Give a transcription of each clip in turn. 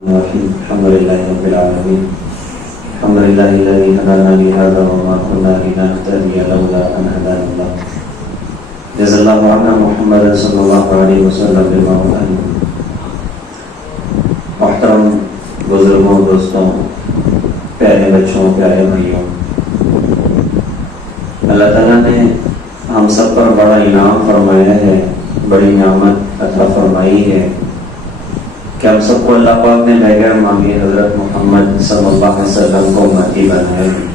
الحمد لله رب العالمين. الحمد لله الذي هدانا لهذا وما كنا لنهتدي لولا أن هدانا الله. جزا الله عنا محمدا صلى الله عليه وسلم بما هو أهل. محترم بزرگوں، دوستوں، پیارے بچوں، پیارے بھائیوں، اللہ تعالیٰ نے ہم سب پر بڑا انعام فرمایا ہے، بڑی نعمت عطا فرمائی ہے کہ ہم سب کو اللہ پاک نے بغیر مانگے حضرت محمد صلی اللہ علیہ وسلم کو امتی بنایا ہے۔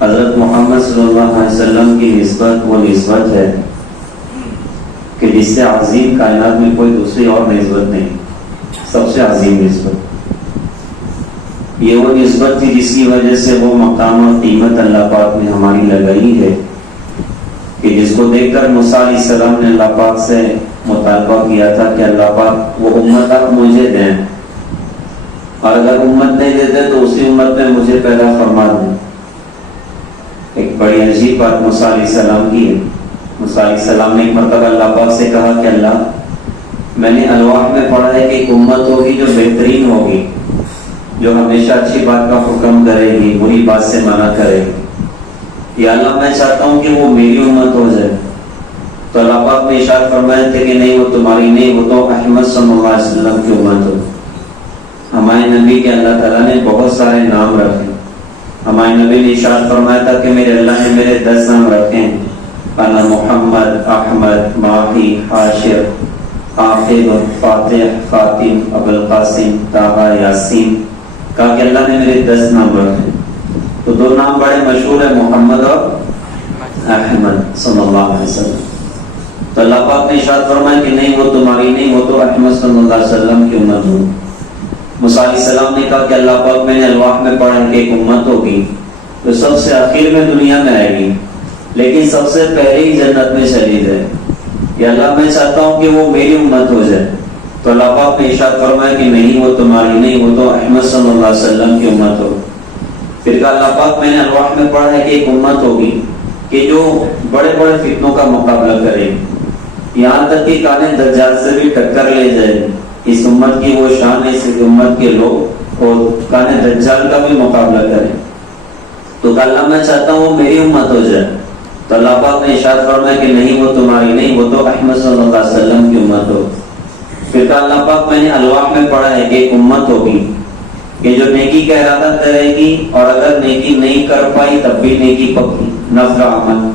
حضرت محمد صلی اللہ علیہ وسلم کی نسبت وہ نسبت ہے کہ جس سے عظیم کائنات میں کوئی دوسری اور نسبت نہیں، سب سے عظیم نسبت یہ وہ نسبت تھی جس کی وجہ سے وہ مقام اور قیمت اللہ پاک نے ہماری لگائی ہے کہ جس کو دیکھ کر موسیٰ علیہ السلام نے اللہ پاک سے مطالبہ کیا تھا کہ اللہ پاک وہ امت آپ مجھے دیں، اور اگر امت نہیں دیتے تو اسی امت میں مجھے پیدا فرما دیں۔ ایک بڑی عجیب بات موسیٰ علیہ السلام کی ہے۔ موسیٰ علیہ السلام نے ایک مرتبہ اللہ پاک سے کہا کہ اللہ، میں نے الواح میں پڑھا ہے کہ ایک امت ہوگی جو بہترین ہوگی، جو ہمیشہ اچھی بات کا حکم کرے گی، بری بات سے منع کرے گی۔ یا اللہ، میں چاہتا ہوں کہ وہ میری امت ہو جائے۔ تو اللہ پاک نے ارشاد فرمایا تھے کہ نہیں، وہ تمہاری نہیں، وہ تو احمد صلی اللہ علیہ وسلم کی امت ہو۔ ہمارے نبی کے اللہ تعالیٰ نے بہت سارے نام رکھے۔ ہمارے نبی نے ارشاد فرمایا تھا کہ میرے اللہ نے میرے 10 نام رکھے ہیں، انا محمد، احمد، ماہی، حاشر، حافظ، فاتح، خاتم، ابوالقاسم، طٰہٰ، یاسین۔ کہا کہ اللہ نے میرے 10 نام رکھے۔ تو 2 نام بڑے مشہور ہیں، محمد اور احمد صلی اللہ علیہ وسلم۔ تو اللہ پاک نے ارشاد فرمایا کہ نہیں، وہ تمہاری نہیں، وہ تو احمد صلی اللہ علیہ وسلم کی امت ہو۔ موسیٰ علیہ السلام نے کہا کہ اللہ پاک، میں نے الواح میں پڑھا کہ ایک امت ہوگی تو سب سے آخر میں دنیا میں آئے گی، لیکن سب سے پہلے ہی جنت میں چلی جائے۔ یا اللہ، میں چاہتا ہوں کہ وہ میری امت ہو جائے۔ تو اللہ پاک نے ارشاد فرمایا کہ نہیں، وہ تمہاری نہیں، وہ تو احمد صلی اللہ علیہ وسلم کی امت ہو۔ پھر کہا اللہ پاک، میں نے الواح میں پڑھا ہے کہ ایک امت ہوگی کہ جو بڑے بڑے فتنوں کا مقابلہ کرے، یہاں تک کہ کانے دجال سے بھی ٹکر لے جائے۔ اس امت کی وہ شان ہے، اس امت کے لوگ اور کانے دجال کا بھی مقابلہ کریں۔ تو اللہ، میں چاہتا ہوں وہ میری امت ہو جائے۔ تو اللہ پاک نے ارشاد فرمایا کہ نہیں، وہ تمہاری نہیں، وہ تو احمد صلی اللہ علیہ وسلم کی امت ہو۔ پھر کہا اللہ پاک، میں نے الواح میں پڑھا ہے کہ ایک امت ہوگی کہ جو نیکی کا ارادہ کرے گی، اور اگر نیکی نہیں کر پائی تب بھی نیکی پکی، نفل عمل،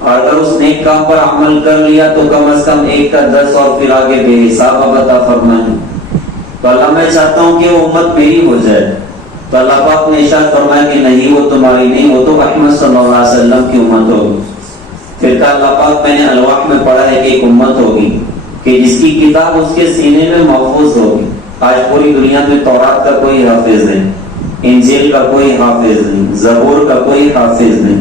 اور اگر اس نیک کام پر عمل کر لیا تو کم از کم 1 کا 10 اور پھر آگے بے حساب عطا فرمائے۔ تو اللہ، میں چاہتا ہوں کہ وہ امت میری ہو جائے۔ تو اللہ پاک نے ارشاد فرمایا کہ نہیں، وہ تمہاری نہیں، وہ تو احمد صلی اللہ علیہ وسلم کی امت ہوگی۔ پھر کہا اللہ پاک، میں نے الواح میں پڑھا ہے کہ ایک امت ہوگی کہ جس کی کتاب اس کے سینے میں محفوظ ہوگی۔ آج پوری دنیا میں تورات کا کوئی حافظ نہیں، انجیل کا کوئی حافظ نہیں، زبور کا کوئی حافظ نہیں،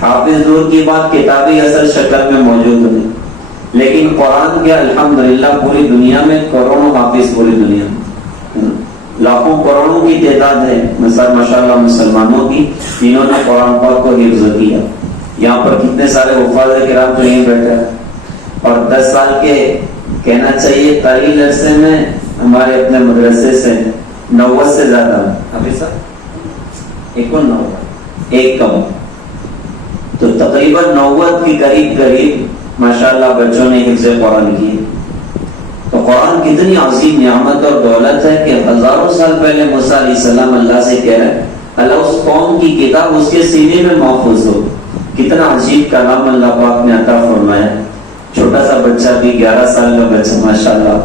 حافظ دور کی بات کتابی اصل شکل میں موجود نہیں، لیکن قرآن کے الحمدللہ پوری دنیا میں کروڑوں حافظ، پوری دنیا میں لاکھوں کروڑوں کی تعداد ہے ماشاءاللہ مسلمانوں کی، جنہوں نے قرآن پاک کو حفظ کیا۔ یہاں پر کتنے سارے حفاظ کرام تو یہیں بیٹھے ہیں، اور 10 سال کے کہنا چاہیے طویل عرصے میں ہمارے اپنے مدرسے سے 90 سے زیادہ حافظ صاحب، 91 ایک کم، تو تقریباً 90 کے قریب ماشاءاللہ بچوں نے حفظ قرآن کی۔ تو قرآن کتنی عظیم نعمت اور دولت ہے کہ ہزاروں سال پہلے موسیٰ علیہ السلام اللہ سے کہہ رہے ہیں اللہ اس قوم کی کتاب اس کے سینے میں محفوظ ہو۔ کتنا عجیب کلام اللہ پاک نے عطا فرمایا۔ چھوٹا سا بچہ بھی 11 سال کا بچہ ماشاءاللہ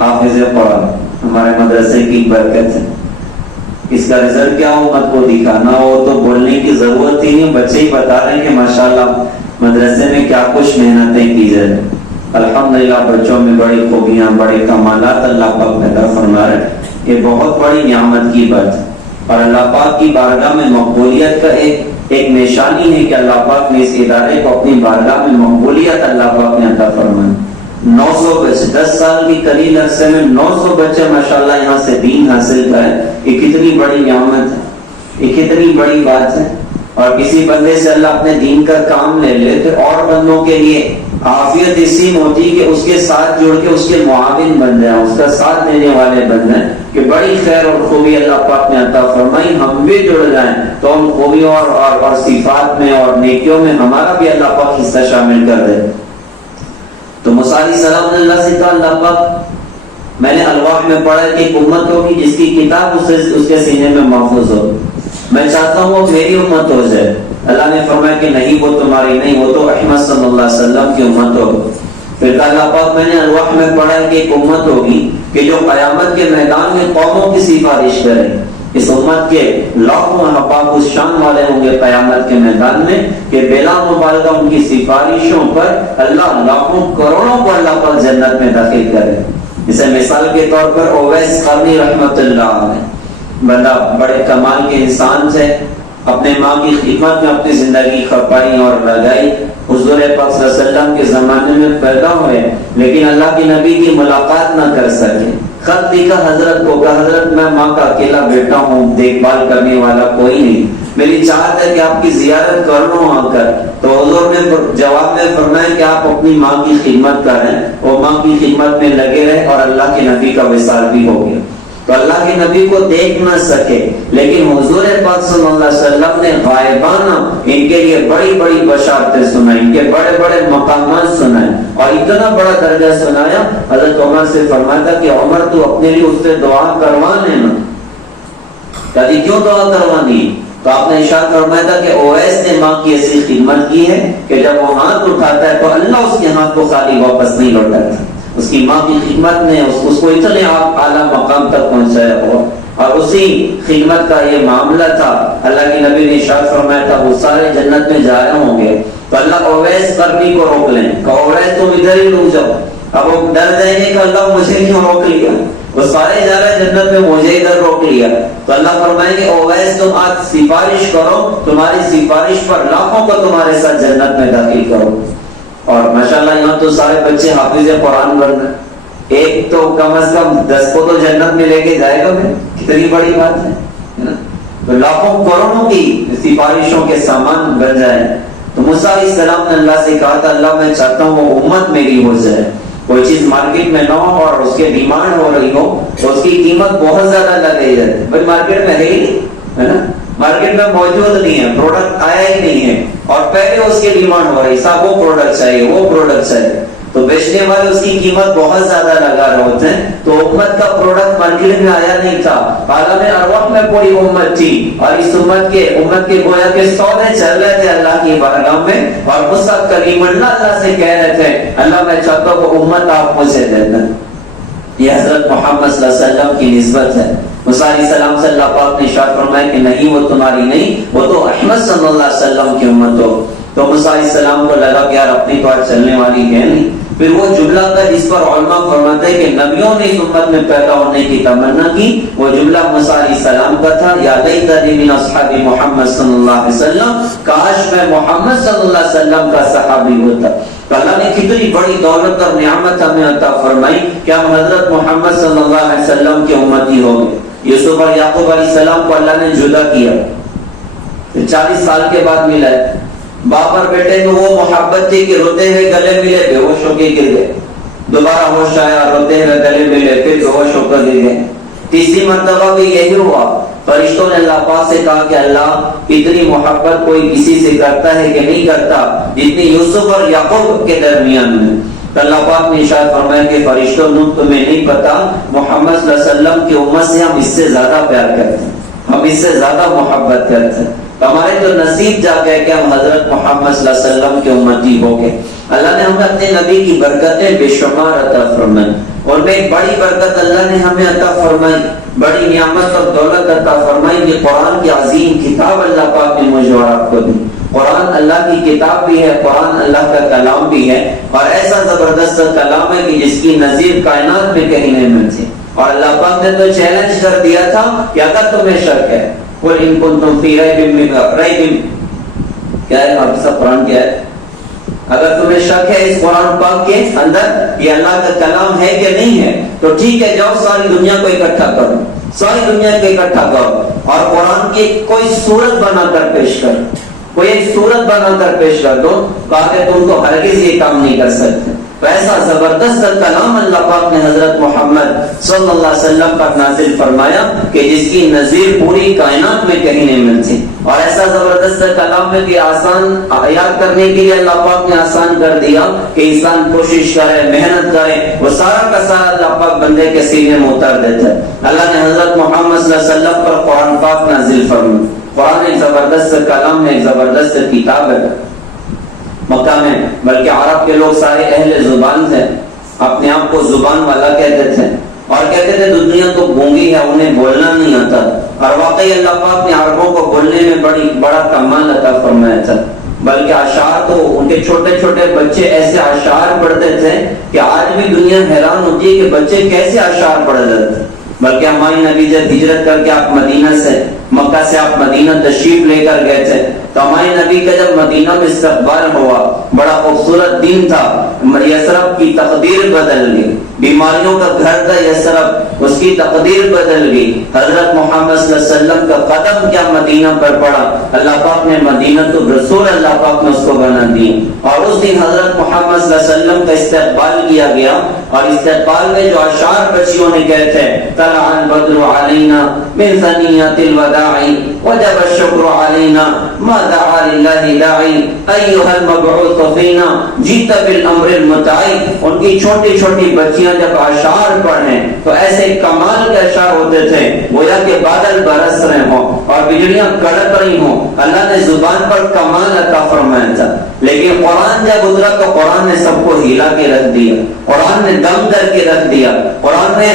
حافظ قرآن، ہمارے مدرسے کی برکت ہے۔ اس کا رزلٹ کیا ہو امت کو دکھانا ہو تو بولنے کی ضرورت ہی نہیں، بچے ہی بتا رہے ہیں کہ ماشاءاللہ مدرسے میں کیا کچھ محنتیں کی جائے۔ الحمدللہ بچوں میں بڑی خوبیاں، بڑے کمالات اللہ پاک پیدا فرما رہے ہیں۔ یہ بہت بڑی نعمت کی بات ہے، اور اللہ پاک کی بارگاہ میں مقبولیت کا ایک نشانی ہے کہ اللہ پاک نے اس ادارے کو اپنی بارگاہ میں مقبولیت اللہ پاک نے عطا فرمائی۔ 900 بچے 10 سال کی قلیل عرصے میں 900 بچے ماشاءاللہ یہاں سے دین حاصل کریں، یہ کتنی بڑی نعمت ہے، یہ کتنی بڑی بات ہے۔ اور کسی بندے سے اللہ اپنے دین کا کام لے لے تو اور بندوں کے لیے عافیت اسی میں ہوتی کہ اس کے ساتھ جڑ کے اس کے معاون بن جائیں، اس کا ساتھ دینے والے بن جائیں کہ بڑی خیر اور خوبی اللہ پاک نے عطا فرمائی، ہم بھی جڑ جائیں تو ہم خوبیوں اور صفات میں اور نیکیوں میں ہمارا بھی اللہ پاک حصہ شامل کر دے۔ تو موسیٰ علیہ السلام نے اللہ سے کہا اللہ پاک میں نے الواح میں پڑھا کہ ایک امت ہوگی جس کی کتاب اس کے سینے میں محفوظ ہو، میں چاہتا ہوں وہ میری امت ہو جائے۔ اللہ نے فرمایا کہ نہیں وہ تمہاری نہیں، وہ تو احمد صلی اللہ علیہ وسلم کی امت ہوگی۔ پھر کہا اللہ پاک میں نے الواح میں پڑھا کہ ایک امت ہوگی کہ جو قیامت کے میدان میں قوموں کی سفارش کرے، اس امت کے لاکھوں احباب اس شان والے ہوں گے قیامت کے میدان میں کہ بلا مبالغہ ان کی سفارشوں پر اللہ لاکھوں کروڑوں کو اللہ پاک جنت میں داخل کرے۔ جسے مثال کے طور پر اویس قرنی رحمت اللہ علیہ، بندہ بڑے کمال کے انسان سے، اپنے ماں کی خدمت میں اپنی زندگی کھپائی اور لگائی، حضور پاک صلی اللہ علیہ وسلم کے زمانے میں پیدا ہوئے لیکن اللہ کے نبی کی ملاقات نہ کر سکے۔ خط لکھا حضرت کو کہ حضرت میں ماں کا اکیلا بیٹا ہوں، دیکھ بھال کرنے والا کوئی نہیں، میری چاہت ہے کہ آپ کی زیارت کر لوں آ کر۔ تو حضور نے جواب میں فرمایا کہ آپ اپنی ماں کی خدمت کریں، وہ ماں کی خدمت میں لگے رہے اور اللہ کے نبی کا وصال بھی ہو گیا۔ تو اللہ کے نبی کو دیکھ نہ سکے لیکن حضور پاک صلی اللہ علیہ وسلم نے غائبانہ ان کے لیے بڑی بڑی بشارتیں سنائیں، ان کے بڑے بڑے مقامات سنائے اور اتنا بڑا درجہ سنایا۔ حضرت عمر سے فرمایا تھا کہ عمر تو اپنے لیے اس سے دعا کروا لینا۔ کہتی کیوں دعا کروانی؟ تو آپ نے ارشاد فرمایا تھا کہ اویس نے ماں کی ایسی خدمت کی ہے کہ جب وہ ہاتھ اٹھاتا ہے تو اللہ اس کے ہاتھ کو خالی واپس نہیں لوٹاتا۔ اس کی ماں کی خدمت نے اس کو اتنے اعلیٰ مقام تک پہنچایا ہوا اور اسی خدمت کا یہ معاملہ تھا۔ اللہ کے نبی نے ارشاد فرمایا تھا وہ سارے جنت میں جا رہے ہوں گے تو اللہ اویس قرنی کو روک لیں کہ اویس تم ادھر ہی رک جاؤ۔ اب وہ ڈر جائیں گے کہ اللہ مجھے کیوں روک لیا، وہ سارے جا رہے جنت میں مجھے ادھر روک لیا۔ تو اللہ فرمائیں گے اویس تم آج سفارش کرو، تمہاری سفارش پر لاکھوں کو تمہارے ساتھ جنت میں داخل کرو۔ اور ماشاءاللہ یہاں تو سارے بچے حافظ قرآن بن گئے، ایک تو کم از کم 10 کو تو جنت میں لے کے جائے گا، کتنی بڑی بات ہے۔ تو لاکھوں کروڑوں کی سفارشوں کے سامان بن جائے۔ تو موسیٰ علیہ السلام نے اللہ سے کہا تھا اللہ میں چاہتا ہوں وہ امت میری ہو جائے، کوئی چیز مارکیٹ میں نہ ہو اور اس کے ڈیمانڈ ہو رہی ہو تو اس کی قیمت بہت زیادہ لگائی جاتی ہے، مارکیٹ میں ہے ہی نہیں، ہے نا، مارکیٹ میں موجود نہیں ہے، پروڈکٹ آیا ہی نہیں ہے اور پہلے اس کی ڈیمانڈ ہو رہی صاحب وہ پروڈکٹ چاہیے وہ پروڈکٹ چاہیے، تو بیچنے والے اس کی قیمت بہت زیادہ لگا رہے ہوتے ہیں۔ تو امت کا پروڈکٹ مارکیٹ میں آیا نہیں تھا، عالم ارواح میں پوری امت تھی اور اس امت کے گویا کے سودے چل رہے تھے اللہ کی بارگاہ میں اور مصعب کریم اللہ سے کہہ رہے تھے اللہ میں چاہتا ہوں وہ امت آپ مجھے دے دیں۔ یہ حضرت محمد صلی اللہ علیہ وسلم کی نسبت ہے۔ موسیٰ علیہ السلام سے اللہ پاک نے ارشاد فرمایا کہ نہیں وہ تمہاری نہیں، وہ تو احمد صلی اللہ علیہ وسلم کی امت ہو۔ تو موسیٰ علیہ السلام کو لگا کہ یار اپنی تو آج چلنے والی ہے نہیں۔ پھر وہ جملہ کا جس پر علماء فرماتے ہیں کہ نبیوں نے اس امت میں پیدا ہونے کی تمنا کی، وہ جملہ موسیٰ علیہ السلام کا تھا یا لیتنی من اصحاب محمد صلی اللہ علیہ وسلم، کاش میں محمد صلی اللہ علیہ وسلم کا صحابی ہوتا۔ تو اللہ نے کتنی بڑی دولت اور نعمت ہمیں عطا فرمائی کہ ہم حضرت محمد صلی اللہ علیہ وسلم کے امتی ہو گئے۔ یوسف اور یعقوب علیہ السلام کو اللہ نے جدا کیا، پھر 40 سال کے بعد ملا ہے۔ باپ اور بیٹے میں وہ محبت تھی کہ روتے ہوئے گلے ملے بے ہوش ہو کے گر گئے، دوبارہ ہوش آیا روتے ہوئے گلے ملے پھر بے ہوش ہو کر گر گئے۔ تیسری مرتبہ بھی یہی ہوا، فرشتوں نے اللہ پاک سے کہا کہ اللہ اتنی محبت کوئی کسی سے کرتا ہے کہ نہیں کرتا جتنی یوسف اور یعقوب کے درمیان میں۔ تو اللہ پاک نے ارشاد فرمایا کہ فرشتوں تمہیں نہیں پتا محمد صلی اللہ علیہ وسلم کی امت سے ہم اس سے زیادہ پیار کرتے ہیں، ہم اس سے زیادہ محبت کرتے ہیں۔ ہمارے تو نصیب جا گئے کہ ہم حضرت محمد صلی اللہ علیہ وسلم کے امتی ہو گئے۔ اللہ نے ہمیں اپنے نبی کی برکتیں بے شمار عطا فرمائی اور میں ایک بڑی برکت اللہ نے ہمیں عطا فرمائی، بڑی نعمت اور دولت عطا فرمائی کہ قرآن کی عظیم کتاب اللہ پاک نے مجھے اور آپ کو دی۔ قرآن اللہ کی کتاب بھی ہے، قرآن اللہ کا کلام بھی ہے اور ایسا زبردست کلام ہے کہ جس کی نظیر کائنات میں کہیں نہیں ملتی۔ اور اللہ پاک نے تو چیلنج کر دیا تھا کہ اگر تمہیں شک ہے قل ان کنتم فی ریب کیا ہے آپ سب قرآن کیا ہے، اگر تمہیں شک ہے اس قرآن پاک کے اندر یہ اللہ کا کلام ہے کہ نہیں ہے تو ٹھیک ہے جاؤ ساری دنیا کو اکٹھا کرو، ساری دنیا کو اکٹھا کرو اور قرآن کی کوئی صورت بنا کر پیش کر، کوئی ایک صورت بنا کر پیش کر دو، کہا کہ تم تو ہرگز یہ کام نہیں کر سکتے۔ ایسا زبردست کلام اللہ پاک نے حضرت محمد صلی اللہ علیہ وسلم پر نازل فرمایا کہ جس کی نظیر پوری کائنات میں کہیں نہیں ملتی، اور ایسا زبردست کلام ہے کہ آسان یاد کرنے کے لیے اللہ پاک نے آسان کر دیا کہ انسان کوشش کرے، محنت کرے، وہ سارا کا سارا اللہ پاک بندے کے سینے میں اتار دیتا ہے۔ اللہ نے حضرت محمد صلی اللہ علیہ وسلم پر قرآن پاک نازل فرمایا۔ قرآن ایک زبردست کلام ہے، ایک زبردست کتاب ہے۔ مکہ میں بلکہ عرب کے لوگ سارے اہل زبان تھے، اپنے آپ کو زبان والا کہتے تھے، اور کہتے تھے دنیا تو گونگی ہے، انہیں بولنا نہیں آتا، اور واقعی اللہ پاک نے عربوں کو بولنے میں بڑا کمال عطا فرمایا تھا۔ بلکہ اشعار تو ان کے چھوٹے چھوٹے بچے ایسے اشعار پڑھتے تھے کہ آج بھی دنیا حیران ہوتی ہے کہ بچے کیسے اشعار پڑھ لیتے تھے۔ بلکہ ہماری نبی جب ہجرت کر کے آپ مدینہ سے، مکہ سے آپ مدینہ تشریف لے کر گئے تھے، تو ہمارے نبی کا جب مدینہ میں استقبال ہوا، بڑا خوبصورت دن تھا، یثرب کی تقدیر بدل گئی، بیماریوں کا گھر تھا یثرب، اس کی تقدیر بدل گئی۔ حضرت محمد صلی اللہ علیہ وسلم کا قدم کیا مدینہ پر پڑا، اللہ پاک نے مدینہ تو رسول اللہ پاک نے اس کو بنا دی، اور اس دن حضرت محمد صلی اللہ علیہ وسلم کا استقبال کیا گیا، اور استقبال میں جو اشعار بچیوں نے کہے تھے، طلع البدر علینا من ثنیۃ الوداع وجب الشکر علینا ما دعا للہ داعی ایھا المبعوث فینا جیت بالامر المطاع۔ ان کی چھوٹی چھوٹی بچیاں جب اشعار پڑھیں تو ایسے کمال کے اشعار ہوتے تھے گویا کہ بادل برس رہے ہوں اور بجلیاں کڑک رہی ہوں۔ اللہ نے زبان پر کمال عطا فرمایا تھا، لیکن قرآن جب اترا تو قرآن نے سب کو ہلا کے رکھ دیا، قرآن نے دم کر کے رکھ دیا، قرآن نے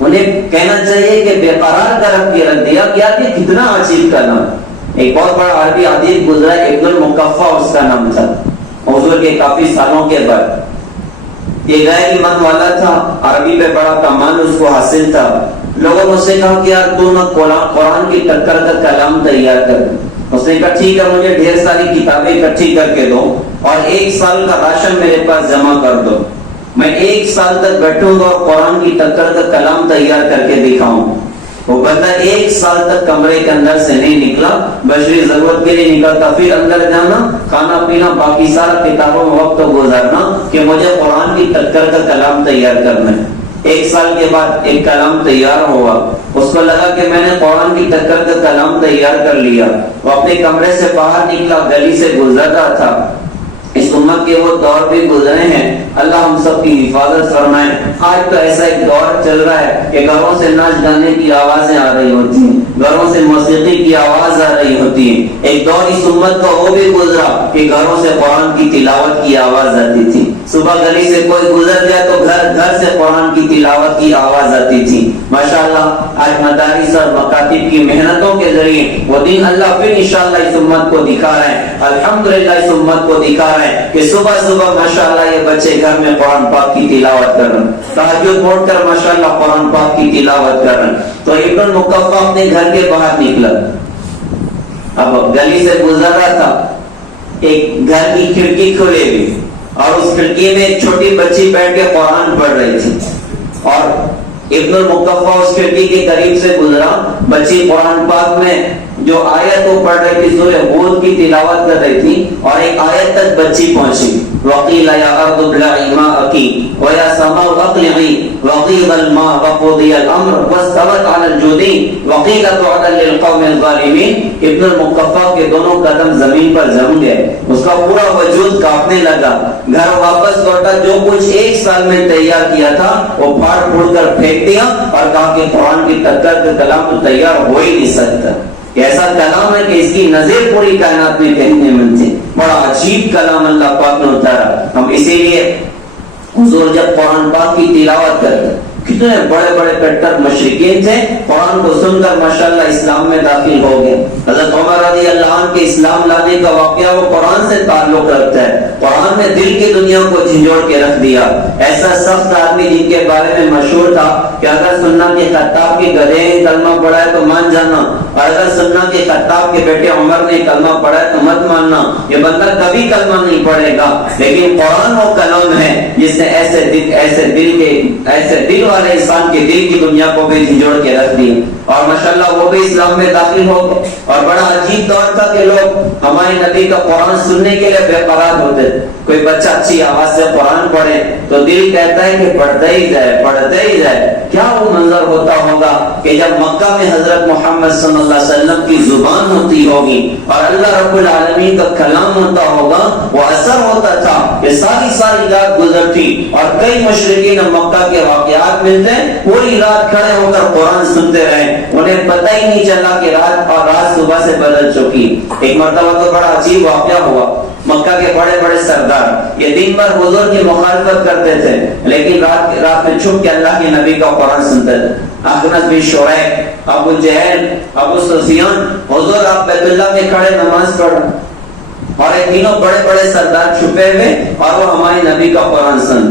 انہیں کہنا چاہیے کہ بے قرار کر کے رکھ دیا۔ کیا کہ کتنا عجیب کا نام، ایک بہت بڑا عربی ادیب گزرا، ابن المقفع اس کا نام تھا، حضور کے کافی سالوں کے بعد۔ یہ غیر ایمان والا تھا، عربی پہ بڑا کمال اس کو حاصل تھا۔ لوگوں نے اس سے کہا کہ یار تو نہ قرآن کی ٹکر کا کلام تیار کر۔ اس نے کہا ٹھیک ہے، مجھے ڈھیر ساری کتابیں اکٹھی کر کے دو اور 1 سال کا راشن میرے پاس جمع کر دو، میں 1 سال تک بیٹھوں گا اور قرآن کی ٹکر کا کلام تیار کر کے دکھاؤں۔ وہ بندہ 1 سال تک کمرے کے اندر سے نہیں نکلا، بشری ضرورت کے لیے نکلتا، پھر اندر جانا، کھانا پینا، باقی سارا کتابوں میں وقت گزارنا کہ مجھے قرآن کی ٹکر کا کلام تیار کرنا ہے۔ 1 سال کے بعد ایک کلام تیار ہوا، اس کو لگا کہ میں نے قرآن کی ٹکر کا کلام تیار کر لیا۔ وہ اپنے کمرے سے باہر نکلا، گلی سے گزر رہا تھا۔ اس امت کے وہ دور بھی گزرے ہیں، اللہ ہم سب کی حفاظت فرمائے۔ آج تو ایسا ایک دور چل رہا ہے کہ گھروں سے ناچ گانے کی آوازیں آ رہی ہوتی ہیں، گھروں سے موسیقی کی آواز آ رہی ہوتی ہے۔ ایک دور اس امت کا وہ بھی گزرا کہ گھروں سے قرآن کی تلاوت کی آواز آتی تھی، صبح گلی سے کوئی گزر گیا تو گھر سے قرآن کی تلاوت کی آواز آتی تھی۔ ماشاءاللہ آج مدارس اور مکاتب کی محنتوں کے ذریعے وہ دن اللہ پھر انشاءاللہ اس امت کو دکھا رہے ہیں، الحمدللہ اس امت کو دکھا رہے ہیں کہ صبح صبح ماشاءاللہ یہ بچے گھر میں قرآن پاک کی تلاوت کر رہے ہیں، تہجد پڑھ کر ماشاءاللہ قرآن پاک کی تلاوت کر رہے ہیں۔ تو ابن المقفع اپنے گھر کے باہر نکلا، اب گلی سے گزر رہا تھا، ایک گھر کی کھڑکی کھلے ہوئی اور اس کھڑکی میں ایک چھوٹی بچی بیٹھ کے قرآن پڑھ رہی تھی، اور ابن المقفع اس کھڑکی کے قریب سے گزرا، بچی قرآن پاک میں جو آیت وہ پڑھ رہی تھی سورہ ہود کی تلاوت کر رہی تھی، اور ایک آیت تک بچی پہنچی، وَقِيلَ يَا أَرْضُ ابْلَعِي مَاءَكِ وَيَا سَمَاءُ أَقْلِعِي وَغِيضَ الْمَاءُ وَقُضِيَ الْأَمْرُ وَاسْتَوَتْ عَلَى الْجُودِيِّ وَقِيلَ بُعْدًا لِلْقَوْمِ الظَّالِمِينَ۔ ابن المقفع کے دونوں قدم زمین پر جم گئے، اس کا پورا وجود کانپنے لگا، گھر واپس لوٹا، جو کچھ 1 سال میں تیار کیا تھا وہ پھاڑ پھوڑ کر پھینک دیا اور کہا کہ قرآن کی ٹکر کا کلام تو تیار ہو ہی نہیں سکتا۔ ایسا کلام ہے کہ اس کی نظیر پوری کائنات میں کہیں نہیں ملتی، بڑا عجیب کلام اللہ پاک نے اتارا۔ ہم اسی لیے حضور جب قرآن پاک کی تلاوت کرتے، کتنے بڑے بڑے کٹر مشرکین تھے، قرآن کو سن کر ماشاءاللہ اسلام میں داخل ہو گئے۔ حضرت عمر رضی اللہ عنہ کے اسلام لانے کا واقعہ وہ قرآن سے تعلق رکھتا ہے، قرآن نے دل کی دنیا کو جھنجھوڑ کے رکھ دیا۔ ایسا سخت آدمی جن کے بارے میں مشہور تھا کہ اگر سننا کہ خطاب کے گدھے نے کلمہ پڑھا ہے تو مان جانا، اور اگر سننا کہ خطاب کے بیٹے عمر نے کلمہ پڑھا ہے تو مت ماننا، یہ بندہ کبھی کلمہ نہیں پڑھے گا۔ لیکن قرآن وہ کلام ہے جس نے ایسے دل والے انسان کے دل کی دنیا کو بھی جھنجھوڑ کے رکھ دی، اور ماشاءاللہ وہ بھی اسلام میں داخل ہو گئے۔ اور بڑا عجیب دور تھا کہ لوگ ہمارے نبی کا قرآن سننے کے لیے بے قرار ہوتے تھے۔ کوئی بچہ اچھی آواز سے قرآن پڑھے تو دل کہتا ہے کہ پڑھتے ہی جائے پڑھتے ہی جائے۔ کیا وہ منظر ہوتا ہوگا کہ جب مکہ میں حضرت محمد صلی اللہ علیہ وسلم کی زبان ہوتی ہوگی اور اللہ رب العالمین کا کلام ہوتا ہوگا، وہ اثر ہوتا تھا کہ ساری رات گزرتی اور کئی مشرکین مکہ کے واقعات ملتے پوری رات کھڑے ہو کر قرآن سنتے رہے، انہیں پتہ ہی نہیں چلا کہ رات صبح سے بدل چکی۔ ایک مرتبہ تو بڑا عجیب واقعہ ہوا، مکہ کے بڑے بڑے سردار یہ دن بھر حضور کی مخالفت کرتے تھے، لیکن رات میں چھپ کے اللہ کے نبی کا قرآن سنتے تھے۔ اخنس بن شریح، ابو جہل، ابو سفیان، حضور آپ بیت اللہ میں کھڑے نماز پڑھ رہے، اور یہ تینوں بڑے بڑے سردار چھپے ہوئے اور وہ ہمارے نبی کا قرآن سن۔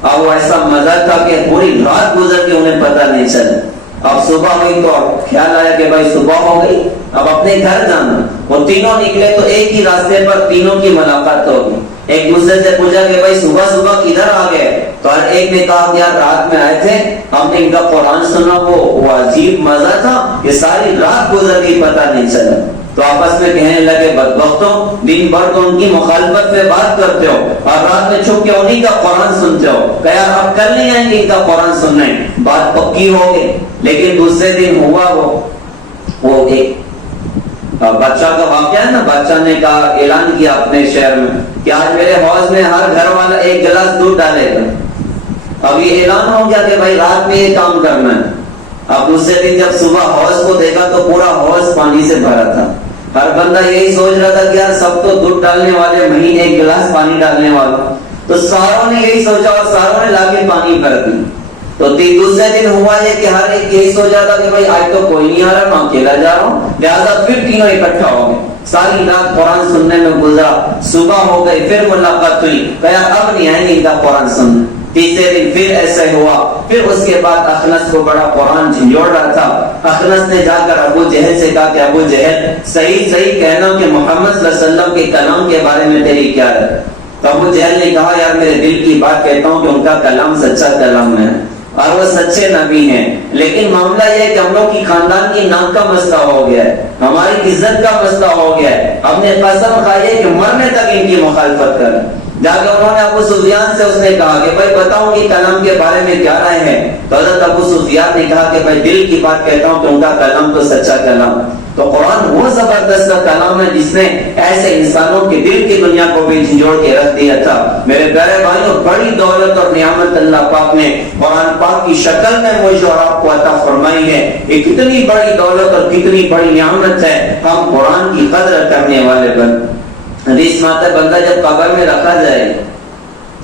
اور وہ ایسا مزہ تھا کہ پوری رات گزر کے انہیں پتہ نہیں چلا۔ اب صبح ہوئی تو خیال آیا کہ بھائی صبح ہو گئی، اب اپنے گھر جانا۔ وہ تینوں نکلے تو ایک ہی راستے پر تینوں کی ملاقات ہوگی۔ ایک دوسرے سے پوچھا کہ بھائی صبح کدھر آ گئے؟ تو ہر ایک نے کہا کہ یار رات میں آئے تھے، ہم نے ان کا قرآن سنا، وہ عجیب مزہ تھا کہ ساری رات گزر گئی پتہ نہیں چلا۔ تو آپس میں کہنے لگے بدبختوں، دن بھر تو ان کی مخالفت میں بات کرتے ہو اور رات میں چھپ کے انہی کا قرآن سنتے ہو، کہ یار اب کل نہیں آئیں گے ان کا قرآن سننے۔ بات پکی ہو گئی، لیکن دوسرے دن ہوا وہ ایک بادشاہ کا واقعہ ہے نا، بادشاہ نے کہا اعلان کیا اپنے شہر میں کہ آج میرے حوض میں ہر گھر والا ایک گلاس دودھ ڈالے گا۔ اب یہ اعلان ہو گیا کہ بھائی رات میں یہ کام کرنا ہے۔ اب دوسرے دن جب صبح حوض کو دیکھا تو پورا حوض پانی سے بھرا تھا۔ ہر بندہ یہی سوچ رہا تھا کہ یار سب تو دودھ ڈالنے والے، مہینے ایک گلاس پانی ڈالنے والا، تو ساروں نے یہی سوچا اور ساروں نے لا کے پانی بھر دی۔ تو دوسرے دن ہوا یہ کہ ہر ایک یہی سوچا تھا کہ بھائی آج تو کوئی نہیں آ رہا، میں اکیلا جا رہا ہوں، لہٰذا پھر تینوں اکٹھا ہو گئے۔ ساری رات قرآن سننے میں گزرا، صبح ہو گئی، پھر ملاقات ہوئی، کہا اب نہیں آئیں گے ان کا قرآن سننے۔ تیسرے دن پھر ایسا ہوا، پھر اس کے بعد اخنس کو بڑا قرآن جھنجھوڑ رہا تھا۔ اخنس نے جا کر ابو جہل سے کہا کہ ابو جہل صحیح کہنا کہ محمد صلی اللہ علیہ وسلم کے کلام کے بارے میں تیری کیا ہے؟ تو ابو جہل نے کہا یار میرے دل کی بات کہتا ہوں کہ ان کا کلام سچا کلام ہے اور وہ سچے نبی ہیں، لیکن معاملہ یہ ہے کہ ہم لوگ کی خاندان کی نام کا مسئلہ ہو گیا ہے، ہماری عزت کا مسئلہ ہو گیا ہے، ہم نے قسم کھائی ہے کہ مرنے تک ان کی مخالفت کریں۔ جا کے انہوں نے ابو سفیان سے اس نے کہا کہ بھائی بتاؤ کہ کلام کے بارے میں کیا رائے ہے؟ تو حضرت ابو سفیان نے کہا کہ بھائی دل کی بات کہتا ہوں کہ ان کا کلام تو سچا کلام۔ تو قرآن وہ زبردست کلام ہے جس نے ایسے انسانوں کے دل کی دنیا کو بھی جھنجھوڑ کے رکھ دیا تھا۔ میرے پیارے بھائیوں، بڑی دولت اور نعمت اللہ پاک نے قرآن پاک کی شکل میں مجھے اور آپ کو عطا فرمائی ہے۔ یہ کتنی بڑی دولت اور کتنی بڑی نعمت ہے، ہم قرآن کی قدر کرنے والے بن۔ حدیث میں آتا ہے بندہ جب قبر میں رکھا جائے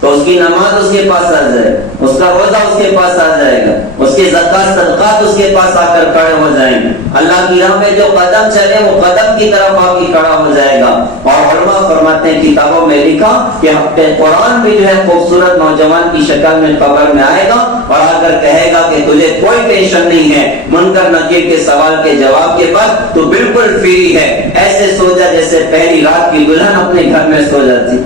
تو اس کی نماز اس کے پاس آ جائے، اس کا روزہ اس کے پاس آ جائے گا، اس کے زکات صدقات اس کے پاس آ کر کھڑے ہو جائیں گے، اللہ کی راہ میں جو قدم چلے وہ قدم کی طرف آ کے کھڑا ہو جائے گا۔ اور علماء فرماتے ہیں کتابوں میں لکھا کہ قرآن بھی جو ہے خوبصورت نوجوان کی شکل میں قبر میں آئے گا اور آ کر کہے گا کہ تجھے کوئی ٹینشن نہیں ہے، منکر نکیر کے سوال کے جواب کے بعد تو بالکل فری ہے، ایسے سو جا جیسے پہلی رات کی دلہن اپنے گھر میں سو جاتی۔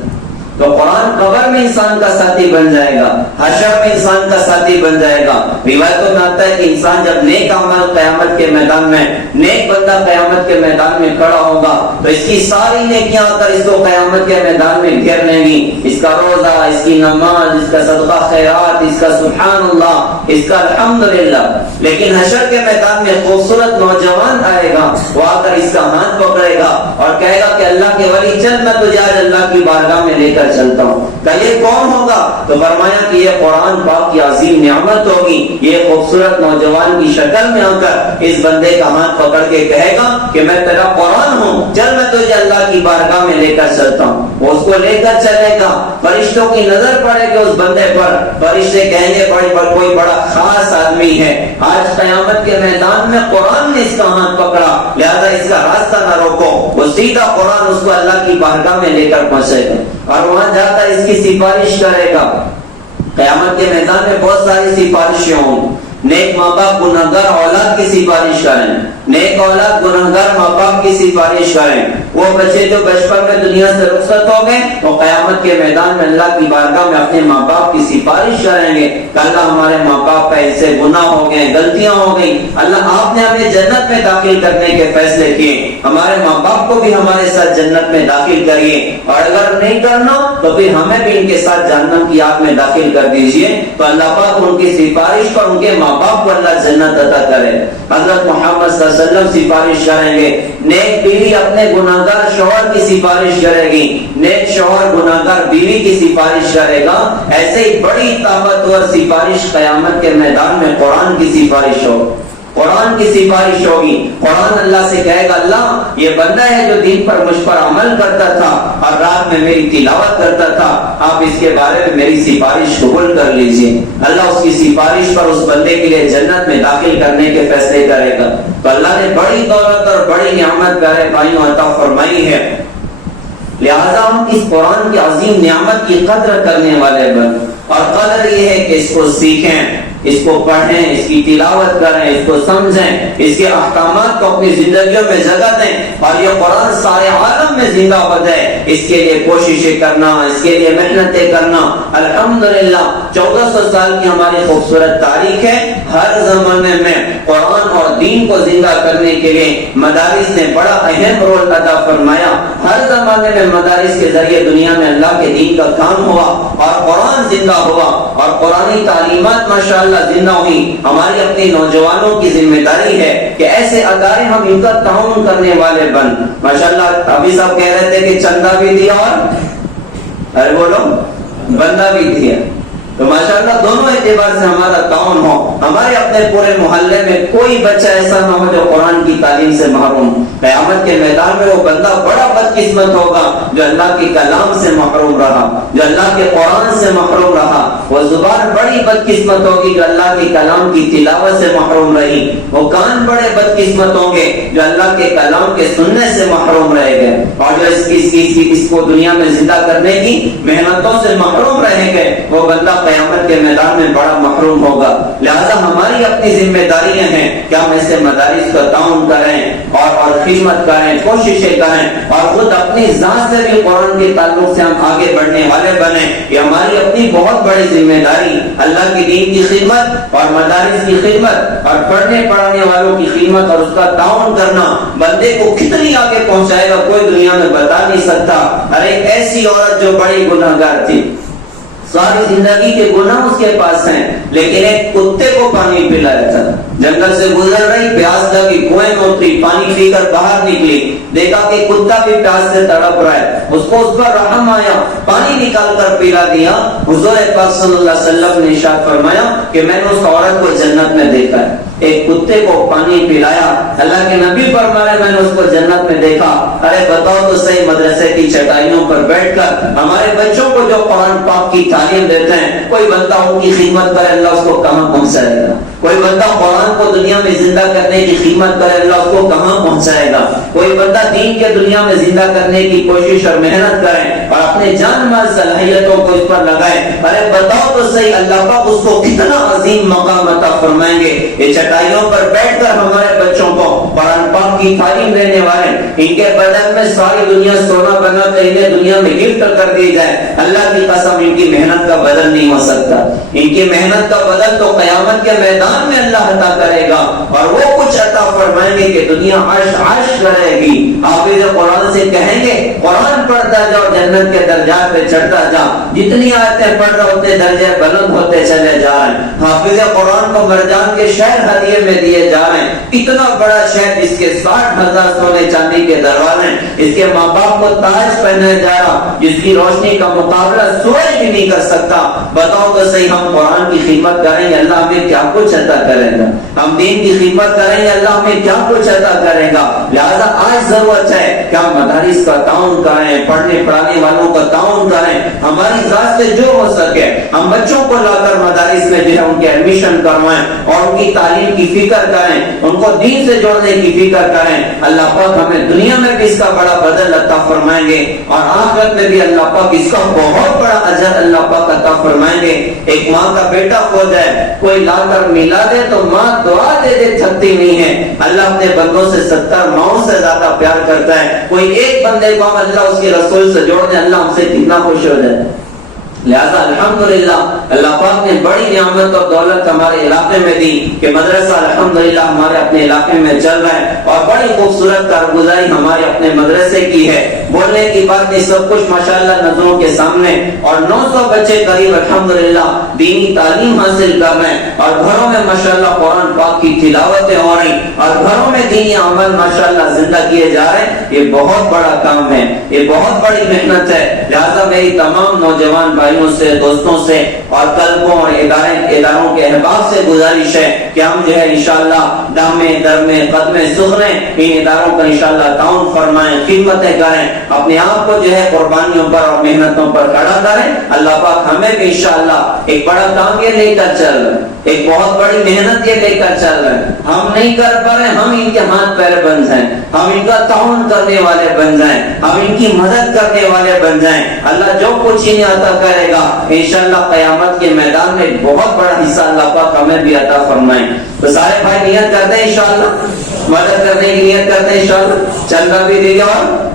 تو قرآن قبر میں انسان کا ساتھی بن جائے گا، حشر میں انسان کا ساتھی بن جائے گا۔ روایتوں میں آتا ہے کہ انسان جب نیک عمل قیامت کے میدان میں، نیک بندہ قیامت کے میدان میں کھڑا ہوگا تو اس کی ساری نیکیاں آ کر اس کو قیامت کے میدان میں گھیر لیں گی، اس کا روزہ، اس کی نماز، اس کا صدقہ خیرات، اس کا سبحان اللہ، اس کا الحمدللہ۔ لیکن حشر کے میدان میں خوبصورت نوجوان آئے گا، وہ آ کر اس کا ہاتھ پکڑے گا اور کہے گا کہ اللہ کے ولی چل، میں تجھے آج اللہ کی بارگاہ میں لے کر چلتا ہوں۔ کہ یہ کون ہوگا؟ تو فرمایا کہ یہ قرآن پاک کی عظیم نعمت ہوگی، یہ خوبصورت نوجوان کی شکل میں آ کر اس بندے کا ہاتھ پکڑ کے کہے گا کہ میں تیرا قرآن ہوں، چل میں تجھے اللہ کی بارگاہ میں لے کر چلتا ہوں۔ وہ اس کو لے کر چلے گا، فرشتوں کی نظر پڑے گی اس بندے پر، فرشتے کہیں گے کوئی بڑا خاص آدمی ہے، آج قیامت کے میدان میں قرآن نے اس کا ہاتھ پکڑا، لہذا اس کا راستہ نہ روکو۔ وہ سیدھا قرآن اس کو اللہ کی بارگاہ میں لے کر پہنچے گا اور وہاں جاتا اس کی سفارش کرے گا۔ قیامت کے میدان میں بہت ساری سفارشیں ہوں، نیک ماں باپ گناہگار اولاد کی سفارش کریں، نیک اولاد گناہگار ماں باپ کی سفارش کریں۔ وہ بچے جو بچپن میں دنیا سے رخصت ہو گئے وہ قیامت کے میدان میں اللہ کی بارگاہ میں اپنے ماں باپ کی سفارش کریں گے کہ اللہ ہمارے ماں باپ کا ایسے گناہ ہو گئے، غلطیاں ہو گئی، اللہ آپ نے ہمیں جنت میں داخل کرنے کے فیصلے کیے، ہمارے ماں باپ کو بھی ہمارے ساتھ جنت میں داخل کریے، اور اگر نہیں کرنا تو پھر ہمیں بھی ان کے ساتھ جہنم کی آگ میں داخل کر دیجئے۔ تو اللہ پاک ان کی سفارش پر ان کے ماں باپ کو اللہ جنت عطا کرے۔ حضرت محمد صلی اللہ علیہ وسلم سفارش کریں گے، نیک بیوی اپنے گناہگار شوہر کی سفارش کرے گی، نیک شوہر گناہگار بیوی کی سفارش کرے گا۔ ایسے ہی بڑی طاقتور سفارش قیامت کے میدان میں قرآن کی سفارش ہو، قرآن کی سفارش ہوگی۔ قرآن اللہ سے کہے گا اللہ یہ بندہ ہے جو دین پر مجھ پر عمل کرتا تھا اور رات میں میری تلاوت کرتا تھا، آپ اس کے بارے میں میری سفارش قبول کر لیجئے۔ اللہ اس کی سفارش پر اس بندے کے لیے جنت میں داخل کرنے کے فیصلے کرے گا۔ تو اللہ نے بڑی دولت اور بڑی نعمت پیارے بھائیوں عطا فرمائی ہے، لہذا ہم اس قرآن کی عظیم نعمت کی قدر کرنے والے بن، اور قدر یہ ہے کہ اس کو سیکھیں، اس کو پڑھیں، اس کی تلاوت کریں، اس کو سمجھیں، اس کے احکامات کو اپنی زندگیوں میں جگہ دیں، اور یہ قرآن سارے عالم میں زندہ ہو جائے، اس کے لیے کوششیں کرنا، اس کے لیے محنتیں کرنا۔ الحمدللہ 1400 سال کی ہماری خوبصورت تاریخ ہے، ہر زمانے میں قرآن اور دین کو زندہ کرنے کے لیے مدارس نے بڑا اہم رول ادا فرمایا۔ ہر زمانے میں مدارس کے ذریعے دنیا میں اللہ کے دین کا کام ہوا اور قرآن زندہ ہوا اور قرآنی تعلیمات ماشاءاللہ زندہ ہوئی۔ ہماری اپنی نوجوانوں کی ذمہ داری ہے کہ ایسے ادارے ہم ان کا تعاون کرنے والے بن۔ ماشاءاللہ ابھی صاحب کہہ رہے تھے کہ چندہ بھی دیا اور ارے بولو بندہ بھی دیا، تو ماشاءاللہ دونوں اعتبار سے ہمارا تعاون ہو۔ ہمارے اپنے پورے محلے میں کوئی بچہ ایسا نہ ہو جو قرآن کی تعلیم سے محروم۔ قیامت کے میدان میں وہ بندہ بڑا بدقسمت ہوگا جو اللہ کے کلام سے محروم رہا، جو اللہ کے قرآن سے محروم رہا۔ وہ زبان بڑی بدقسمت ہوگی جو اللہ کے کلام کی تلاوت سے محروم رہی۔ وہ کان بڑے بدقسمت ہوں گے جو اللہ کے کلام کے سننے سے محروم رہے گئے، اور جو اس کو دنیا میں زندہ کرنے کی محنتوں سے محروم رہے گئے، وہ بندہ قیامت کے میدان میں بڑا محروم ہوگا۔ لہذا ہماری اپنی ذمہ داریاں ہیں کہ ہم ایسے مدارس کا تعاون کریں اور خدمت کریں، کوششیں کریں، اور خود اپنی ذات سے بھی قرآن کے تعلق سے ہم آگے بڑھنے والے بنیں۔ یہ ہماری اپنی بہت بڑی ذمہ داری، اللہ کی دین کی خدمت اور مدارس کی خدمت اور پڑھنے پڑھانے والوں کی خدمت اور اس کا تعاون کرنا بندے کو کتنی آگے پہنچائے گا کوئی دنیا میں بتا نہیں سکتا۔ اور ایک ایسی عورت جو بڑی گناہگار تھی، ساری زندگی کے گناہ اس کے پاس ہیں، لیکن ایک کتے کو پانی پلایا تھا، جنگل سے گزر رہی، پیاس لگی، کنویں میں اتری، پانی پی کر باہر نکلی، دیکھا کہ کتا بھی پیاس سے تڑپ رہا ہے، اس کو اس پر رحم آیا، پانی نکال کر پلا دیا۔ حضور پاک صلی اللہ علیہ وسلم نے ارشاد فرمایا کہ میں نے اس عورت کو جنت میں دیکھا ہے، ایک کتے کو پانی پلایا۔ اللہ کے نبی فرمایا میں نے اس کو جنت میں دیکھا۔ ارے بتاؤ تو صحیح، مدرسے کی چٹائیوں پر بیٹھ کر ہمارے بچوں کو جو قرآن پاک کی تعلیم دیتے ہیں، کوئی بندہ ان کی خدمت کرے اللہ اس کو کہاں پہنچائے گا؟ کوئی بندہ قرآن کو دنیا میں زندہ کرنے کی خدمت کرے اللہ اس کو کہاں پہنچائے گا؟ کوئی بندہ دین کے دنیا میں زندہ کرنے کی کوشش اور محنت کرے اور اپنے جان مال صلاحیتوں کو اس پر لگائے، ارے بتاؤ تو صحیح اللہ پاک اس کو کتنا عظیم مقام عطا فرمائیں گے۔ یہ چٹائیوں پر بیٹھ کر ہمارے بچوں کو قرآن پاک کی تعلیم دینے والے، ان کے بدن میں ساری دنیا سونا بنا کر انہیں دنیا میں گفٹ کر دی جائے، اللہ کی قسم ان کی محنت کا بدل نہیں ہو سکتا۔ ان کی محنت کا بدل تو قیامت کے میدان میں اللہ عطا کرے گا، اور وہ کچھ عطا فرمائیں گے کہ دنیا عرش عرش کرے گی۔ حافظ قرآن سے کہیں گے قرآن پڑھتا جاؤ، جنت کے درجات پہ چڑھتا جا، جتنی آیتیں پڑھ رہے اتنے درجے بلند ہوتے چلے جا رہے ہیں۔ حافظ قرآن کو مرجان کے شہر ہدیے میں دیے جا رہے ہیں، اتنا بڑا شہر جس کے 60,000 سونے چاندی کے دروازے، اس کے ماں باپ کو تاج پہنایا جا رہا، جس کی روشنی کا مقابلہ سورج بھی نہیں کر سکتا۔ بتاؤ تو صحیح ہم قرآن کی خدمت کریں گے اللہ ہمیں کیا کچھ عطا کرے گا؟ ہم دین کی خدمت کریں گے اللہ ہمیں ہمیں کیا کچھ عطا کرے گا. لہذا آج ضرورت ہے کہ ہم مدارس کا تعاون کریں, پڑھنے پڑھانے والوں کا تعاون کریں, ہماری ذات سے جو ہو سکے ہم بچوں کو لا کر مدارس میں جو ہے ان کے ایڈمیشن کروائیں اور ان کی تعلیم کی فکر کریں, ان کو دین سے جوڑنے کی فکر کریں. اللہ پاک ہمیں دنیا میں بھی اس کا بڑا بدل عطا فرمائیں گے اور آخرت میں بھی اللہ پاک اس کا بہت بڑا اجر اللہ پاک عطا فرمائیں گے. ایک ماں کا بیٹا کھو جائے, کوئی لا کر ملا دے تو ماں دعا دے دے تھکتی نہیں ہے. اللہ اپنے بندوں سے 70 ماؤں سے زیادہ پیار کرتا ہے. کوئی ایک بندے کو ہم اللہ اس کے رسول سے جوڑ دیں, اللہ ہم سے کتنا خوش ہو جائے. لہذا الحمدللہ اللہ پاک نے بڑی نعمت اور دولت ہمارے علاقے میں دی کہ مدرسہ الحمدللہ ہمارے اپنے علاقے میں چل رہا ہے اور بڑی خوبصورت کارگزاری ہمارے اپنے مدرسے کی ہے. بولنے کی بات نہیں, سب کچھ ماشاءاللہ نظروں کے سامنے, اور 900 بچے قریب الحمدللہ دینی تعلیم حاصل کر رہے ہیں اور گھروں میں ماشاءاللہ قرآن پاک کی تلاوتیں ہو رہی اور گھروں میں دینی عمل ماشاءاللہ زندہ کیے جا رہے ہیں. یہ بہت بڑا کام ہے, یہ بہت بڑی محنت ہے. لہذا میری تمام نوجوان بھائیوں سے, دوستوں سے اور کلبوں اور اداروں کے احباب سے گزارش ہے کہ ہم جو ہے انشاءاللہ دامے درمے قدمے سخرے ان اداروں کا انشاءاللہ تعاون فرمائیں, خدمتیں کریں, اپنے آپ کو جو ہے قربانیوں پر اور محنتوں پر کھڑا کریں. اللہ پاک ہمیں بھی انشاءاللہ ایک بڑا کام یہ لے کر چل رہے ہیں, ایک بہت بڑی محنت یہ لے کر چل رہے ہیں. ہم نہیں کر پا رہے, ہم ان کے ہاتھ پیر بن جائیں, ہم ان کا تعاون کرنے والے بن جائیں, ہم ان کی مدد کرنے والے بن جائیں. اللہ جو کچھ انہیں عطا کرے گا انشاءاللہ قیامت کے میدان میں بہت بڑا حصہ اللہ پاک ہمیں بھی عطا فرمائیں. تو سارے بھائی نیت کرتے ہیں انشاءاللہ, مدد کرنے کی نیت کرتے ہیں انشاءاللہ, چندہ بھی دے گا اور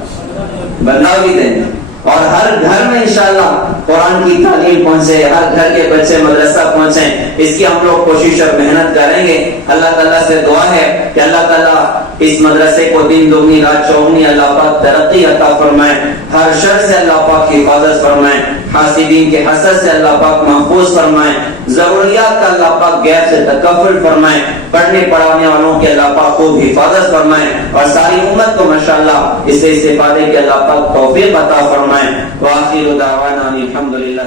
بندہ بھی دیں اور ہر گھر میں انشاءاللہ قرآن کی تعلیم پہنچے, ہر گھر کے بچے مدرسہ پہنچیں. اس کی ہم لوگ کوشش اور محنت کریں گے. اللہ تعالیٰ سے دعا ہے کہ اللہ تعالیٰ اس مدرسے کو دن دگنی رات چوگنی اللہ پاک ترقی عطا فرمائے, ہر شر سے اللہ پاک حفاظت فرمائے, حاسدین کے حسد سے اللہ پاک محفوظ فرمائے, ضروریات کا اللہ پاک غیر سے تکفل فرمائے, پڑھنے پڑھانے والوں کے اللہ پاک خوب حفاظت فرمائے اور ساری امت کو ماشاءاللہ اس سے استفادے کے اللہ پاک توفیق عطا فرمائے. وآخر دعوانا الحمدللہ.